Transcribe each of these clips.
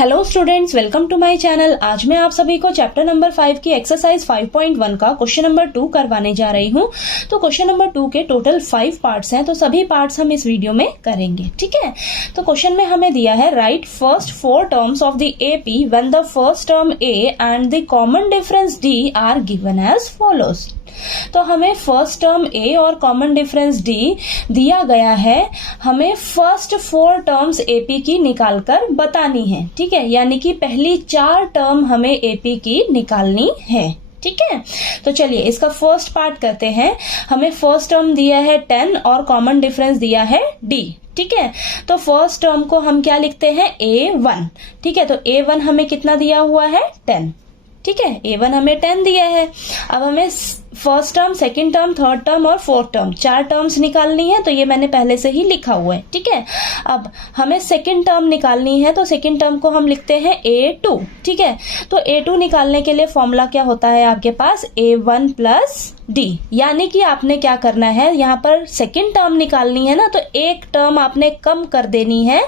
Hello students, welcome to my channel. आज मैं आप सभी को चैप्टर नंबर 5 की एक्सरसाइज 5.1 का क्वेश्चन नंबर 2 करवाने जा रही हूँ। तो क्वेश्चन नंबर 2 के टोटल 5 पार्ट्स हैं, तो सभी पार्ट्स हम इस वीडियो में करेंगे। ठीक है, तो क्वेश्चन में हमें दिया है right first 4 terms of the AP when the first term a and the common difference d are given as follows. तो हमें फर्स्ट टर्म ए और कॉमन डिफरेंस डी दिया गया है, हमें फर्स्ट 4 टर्म्स एपी की निकालकर बतानी है। ठीक है, यानी कि पहली 4 टर्म हमें एपी की निकालनी है। ठीक है, तो चलिए इसका फर्स्ट पार्ट करते हैं। हमें फर्स्ट टर्म दिया है 10 और कॉमन डिफरेंस दिया है डी। ठीक है, तो फर्स्ट टर्म को हम क्या लिखते हैं, A1। ठीक है, तो A1 हमें कितना दिया हुआ है, 10। ठीक है, A1 हमें 10 दिया है। अब हमें first term, second term, third term और फोर्थ टर्म 4 टर्म्स निकालनी है, तो ये मैंने पहले से ही लिखा हुआ है। ठीक है, अब हमें सेकंड टर्म निकालनी है, तो सेकंड टर्म को हम लिखते हैं A2। ठीक है, तो A2 निकालने के लिए फॉर्मूला क्या होता है आपके पास, A1 प्लस डी। यानी कि आपने क्या करना है, यहाँ पर सेकंड टर्म निकालनी है ना, तो एक टर्म आपने कम कर देनी है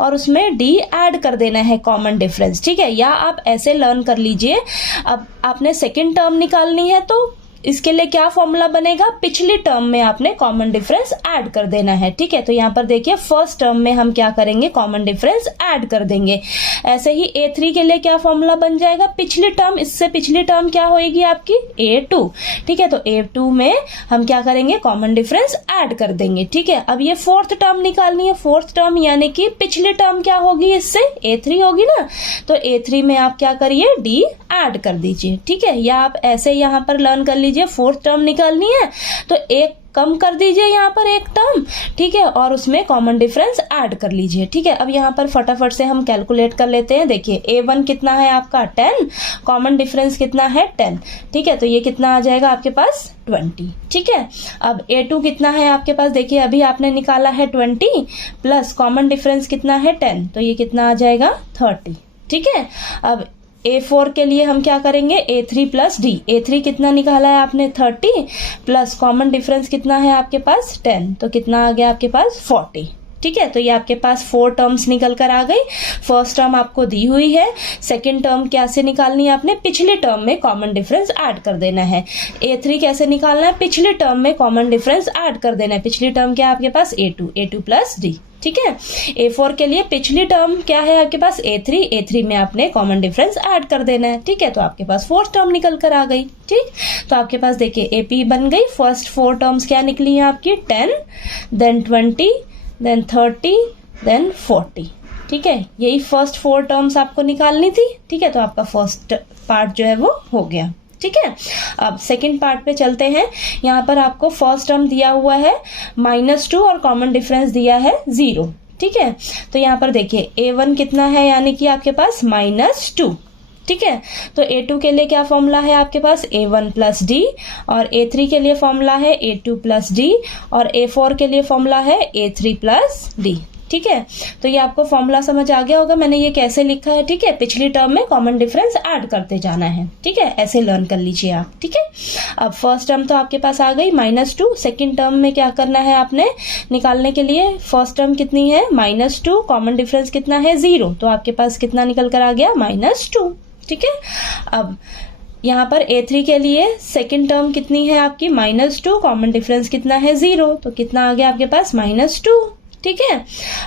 और उसमें डी ऐड कर देना है, कॉमन डिफरेंस। ठीक है, या आप ऐसे लर्न कर लीजिए। अब आपने सेकंड टर्म निकालनी है, तो इसके लिए क्या फॉर्मूला बनेगा, पिछली टर्म में आपने कॉमन डिफरेंस ऐड कर देना है। ठीक है, तो यहाँ पर देखिए फर्स्ट टर्म में हम क्या करेंगे, कॉमन डिफरेंस ऐड कर देंगे। ऐसे ही A3 के लिए क्या फॉर्मूला बन जाएगा, पिछली टर्म, इससे पिछली टर्म क्या होगी आपकी, A2। ठीक है, तो A2 में हम क्या करेंगे, कॉमन डिफरेंस ऐड कर देंगे। ठीक है, अब ये फोर्थ टर्म निकालनी है। फोर्थ टर्म यानी कि पिछली टर्म क्या होगी, इससे A3 होगी ना, तो A3 में आप क्या करिए, D ऐड कर दीजिए। ठीक है, या आप ऐसे यहाँ पर लर्न कर लीजिए, फोर्थ टर्म निकालनी है तो एक कम कर दीजिए यहाँ पर एक टर्म। ठीक है, और उसमें कॉमन डिफरेंस ऐड कर लीजिए। ठीक है, अब यहाँ पर फटाफट से हम कैलकुलेट कर लेते हैं। देखिए A1 कितना है आपका 10, कॉमन डिफरेंस कितना है 10। ठीक है, तो ये कितना आ जाएगा आपके पास 20। ठीक है, अब A2 कितना है आपके पास, देखिए अभी आपने निकाला है 20 प्लस कॉमन डिफरेंस कितना है 10, तो ये कितना आ जाएगा 30। ठीक है, अब A4 के लिए हम क्या करेंगे, A3 प्लस डी। A3 कितना निकाला है आपने 30 प्लस कॉमन डिफरेंस कितना है आपके पास 10, तो कितना आ गया आपके पास 40। ठीक है, तो ये आपके पास 4 टर्म्स निकल कर आ गई। फर्स्ट टर्म आपको दी हुई है, सेकंड टर्म कैसे निकालनी है आपने, पिछले टर्म में कॉमन डिफरेंस ऐड कर देना है। A3 कैसे निकालना है, पिछले टर्म में कॉमन डिफरेंस ऐड कर देना है। पिछली टर्म क्या है आपके पास, A2 प्लस डी। ठीक है, A4 के लिए पिछली टर्म क्या है आपके पास, A3 में आपने कॉमन डिफरेंस ऐड कर देना है। ठीक है, तो आपके पास फोर्थ टर्म निकल कर आ गई। ठीक, तो आपके पास देखिए AP बन गई। फर्स्ट 4 टर्म्स क्या निकली है आपकी, 10, देन 20, देन 30, देन 40। ठीक है, यही फर्स्ट 4 टर्म्स आपको निकालनी थी। ठीक है, तो आपका फर्स्ट पार्ट जो है वो हो गया। ठीक है, अब सेकंड पार्ट पे चलते हैं। यहाँ पर आपको फर्स्ट टर्म दिया हुआ है -2 और कॉमन डिफरेंस दिया है 0। ठीक है, तो यहाँ पर देखिए A1 कितना है, यानी कि आपके पास -2। ठीक है, तो A2 के लिए क्या फॉर्मूला है आपके पास, A1 प्लस डी, और A3 के लिए फॉर्मूला है A2 प्लस डी, और A4 के लिए फॉर्मूला है A3 प्लस डी। ठीक है, तो ये आपको फॉर्मूला समझ आ गया होगा, मैंने ये कैसे लिखा है। ठीक है, पिछली टर्म में कॉमन डिफरेंस ऐड करते जाना है। ठीक है, ऐसे लर्न कर लीजिए आप। ठीक है, अब फर्स्ट टर्म तो आपके पास आ गई -2। सेकंड टर्म में क्या करना है आपने निकालने के लिए, फर्स्ट टर्म कितनी है -2, कॉमन डिफरेंस कितना है 0, तो आपके पास कितना निकल कर आ गया -2। ठीक है, अब यहाँ पर A3 के लिए सेकंड टर्म कितनी है आपकी, -2, कॉमन डिफरेंस कितना है 0, तो कितना आ गया आपके पास -2। ठीक है,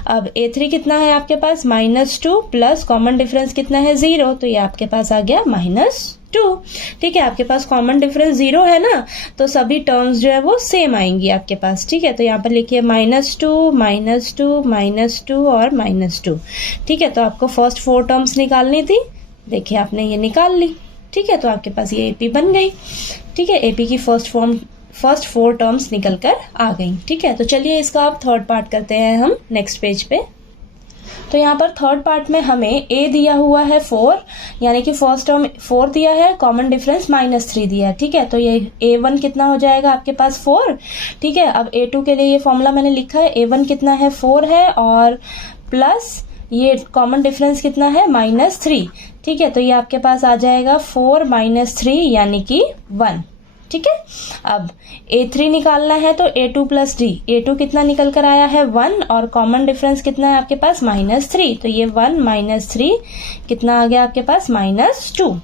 अब A3 कितना है आपके पास, -2 प्लस कॉमन डिफरेंस कितना है 0, तो ये आपके पास आ गया -2। ठीक है, आपके पास कॉमन डिफरेंस 0 है ना, तो सभी टर्म्स जो है वो सेम आएंगी आपके पास। ठीक है, तो यहाँ पर लिखिए -2, -2, -2 और -2। ठीक है, तो आपको फर्स्ट 4 टर्म्स निकालनी थी, देखिए आपने ये निकाल ली। ठीक है, तो आपके पास ये AP बन गई। ठीक है, AP की फर्स्ट 4 टर्म्स निकल कर आ गई। ठीक है, तो चलिए इसका अब थर्ड पार्ट करते हैं हम नेक्स्ट पेज पे। तो यहाँ पर थर्ड पार्ट में हमें A दिया हुआ है 4, यानी कि फर्स्ट टर्म 4 दिया है, कॉमन डिफरेंस -3 दिया है। ठीक है, तो ये A1 कितना हो जाएगा आपके पास 4। ठीक है, अब A2 के लिए ये फॉर्मूला मैंने लिखा है, A1 कितना है 4 है, और प्लस ये कॉमन डिफरेंस कितना है -3। ठीक है, तो ये आपके पास आ जाएगा 4 - 3 यानी कि 1। ठीक है। अब A3 निकालना है तो A2 प्लस D, A2 कितना निकल कर आया है 1 और कॉमन डिफरेंस कितना है आपके पास -3, तो ये 1 -3 कितना आ गया आपके पास -2,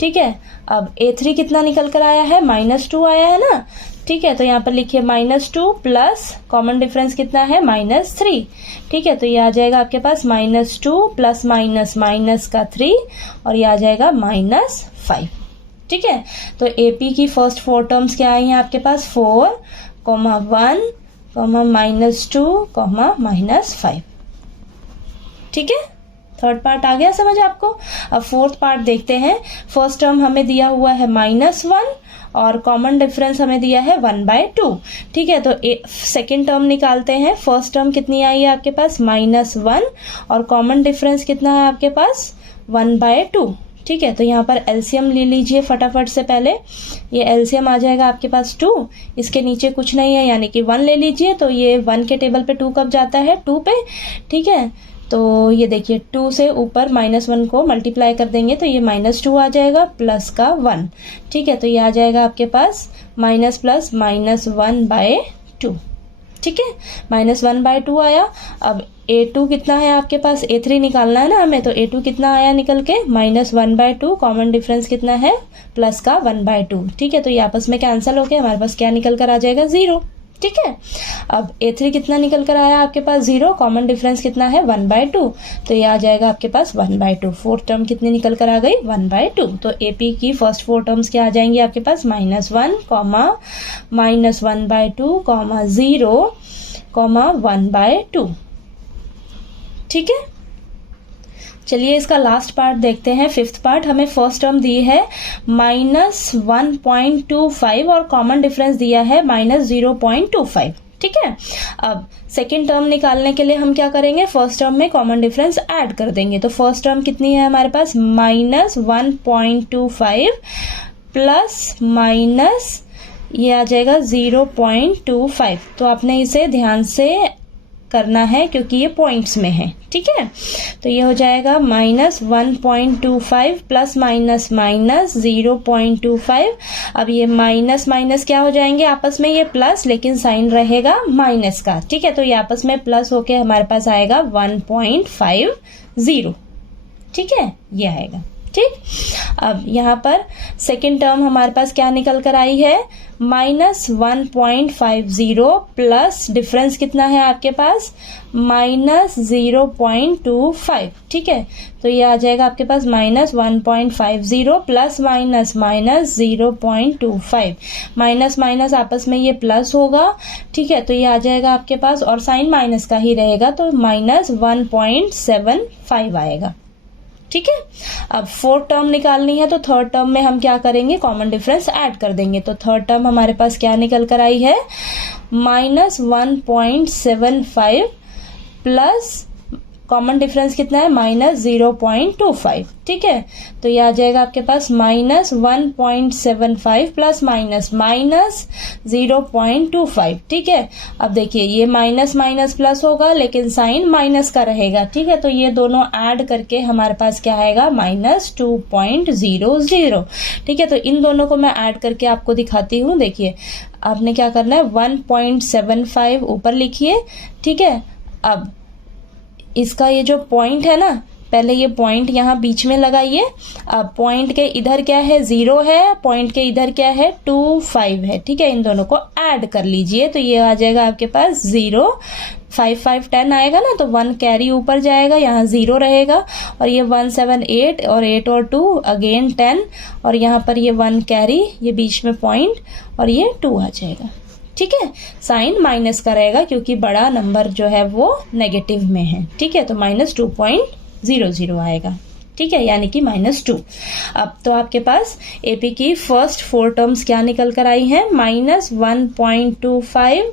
ठीक है। अब A3 कितना निकल कर आया है -2 आया है ना, ठीक है। तो यहाँ पर लिखिए -2 प्लस कॉमन डिफरेंस कितना है -3, ठीक है। तो ये आ जाएगा आपके पास -2 प्लस माइनस माइनस का 3 और ये आ जाएगा -5, ठीक है। तो AP की फर्स्ट 4 टर्म्स क्या आई हैं आपके पास 4, -1, -2, -5, ठीक है। थर्ड पार्ट आ गया समझ आपको। अब फोर्थ पार्ट देखते हैं। फर्स्ट टर्म हमें दिया हुआ है -1 और कॉमन डिफरेंस हमें दिया है 1/2, ठीक है। तो सेकेंड टर्म निकालते हैं। फर्स्ट टर्म कितनी आई है आपके पास -1 और कॉमन डिफरेंस कितना है आपके पास 1/2, ठीक है। तो यहाँ पर एलसीएम ले लीजिए फटाफट से। पहले ये एलसीएम आ जाएगा आपके पास 2, इसके नीचे कुछ नहीं है यानी कि 1 ले लीजिए। तो ये 1 के टेबल पे 2 कब जाता है 2 पे, ठीक है। तो ये देखिए 2 से ऊपर -1 को मल्टीप्लाई कर देंगे तो ये -2 आ जाएगा प्लस का 1, ठीक है। तो ये आ जाएगा आपके पास माइनस प्लस -1/2, ठीक है। -1/2 आया। अब A2 कितना है आपके पास, A3 निकालना है ना हमें, तो A2 कितना आया निकल के -1/2, कॉमन डिफरेंस कितना है प्लस का 1/2, ठीक है। तो ये आपस में कैंसिल हो गया, हमारे पास क्या निकल कर आ जाएगा 0, ठीक है। अब A3 कितना निकल कर आया आपके पास 0, कॉमन डिफरेंस कितना है 1/2, तो ये आ जाएगा आपके पास 1/2। फोर्थ टर्म कितनी निकल कर आ गई 1/2। तो AP की फर्स्ट 4 टर्म्स क्या आ जाएंगी आपके पास -1, -1/2, 0, 1/2, ठीक है। चलिए इसका लास्ट पार्ट देखते हैं। फिफ्थ पार्ट हमें फर्स्ट टर्म दी है -1.25 और कॉमन डिफरेंस दिया है -0.25, ठीक है। अब सेकेंड टर्म निकालने के लिए हम क्या करेंगे, फर्स्ट टर्म में कॉमन डिफरेंस ऐड कर देंगे। तो फर्स्ट टर्म कितनी है हमारे पास -1.25 प्लस माइनस ये आ जाएगा 0.25। तो आपने इसे ध्यान से करना है क्योंकि ये पॉइंट्स में है, ठीक है। तो ये हो जाएगा -1.25 प्लस माइनस माइनस 0.25। अब ये माइनस माइनस क्या हो जाएंगे आपस में, ये प्लस लेकिन साइन रहेगा माइनस का, ठीक है। तो ये आपस में प्लस होके हमारे पास आएगा 1.50, ठीक है, ये आएगा, ठीक। अब यहाँ पर सेकेंड टर्म हमारे पास क्या निकल कर आई है -1.50 प्लस डिफरेंस कितना है आपके पास -0.25, ठीक है। तो ये आ जाएगा आपके पास -1.50 plus minus minus 0.25, minus minus आपस में ये प्लस होगा, ठीक है। तो ये आ जाएगा आपके पास और साइन माइनस का ही रहेगा तो -1.75 आएगा, ठीक है। अब फोर्थ टर्म निकालनी है तो थर्ड टर्म में हम क्या करेंगे, कॉमन डिफरेंस ऐड कर देंगे। तो थर्ड टर्म हमारे पास क्या निकल कर आई है -1.75 प्लस कॉमन डिफरेंस कितना है -0.25, ठीक है। तो ये आ जाएगा आपके पास -1.75 प्लस माइनस माइनस 0.25, ठीक है। अब देखिए ये माइनस माइनस प्लस होगा लेकिन साइन माइनस का रहेगा, ठीक है। तो ये दोनों ऐड करके हमारे पास क्या आएगा -2.00, ठीक है। तो इन दोनों को मैं ऐड करके आपको दिखाती हूँ। देखिए आपने क्या करना है 1.75 ऊपर लिखिए, ठीक है। अब इसका ये जो पॉइंट है ना, पहले ये पॉइंट यहाँ बीच में लगाइए। अब पॉइंट के इधर क्या है 0 है, पॉइंट के इधर क्या है 25 है, ठीक है। इन दोनों को ऐड कर लीजिए तो ये आ जाएगा आपके पास 0, 5 5 10 आएगा ना, तो 1 कैरी ऊपर जाएगा, यहाँ 0 रहेगा और ये 1 7 8 और 8 और 2 अगेन 10 और यहाँ पर ये 1 कैरी, ये बीच में पॉइंट और ये 2 आ जाएगा, ठीक है। साइन माइनस का रहेगा क्योंकि बड़ा नंबर जो है वो नेगेटिव में है, ठीक है। तो -2.00 आएगा, ठीक है, यानी कि -2। अब तो आपके पास AP की फर्स्ट 4 टर्म्स क्या निकल कर आई हैं -1.25,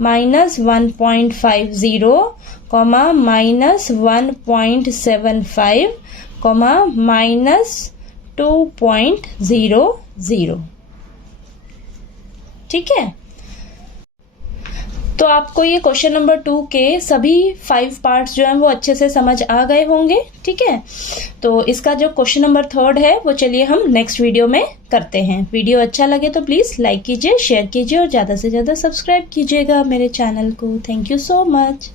-1.50, -1.75, -2.00, ठीक है। तो आपको ये क्वेश्चन नंबर 2 के सभी 5 पार्ट्स जो हैं वो अच्छे से समझ आ गए होंगे। ठीक है, तो इसका जो क्वेश्चन नंबर 3 है वो चलिए हम नेक्स्ट वीडियो में करते हैं। वीडियो अच्छा लगे तो प्लीज़ लाइक कीजिए, शेयर कीजिए और ज़्यादा से ज़्यादा सब्सक्राइब कीजिएगा मेरे चैनल को। Thank you so much.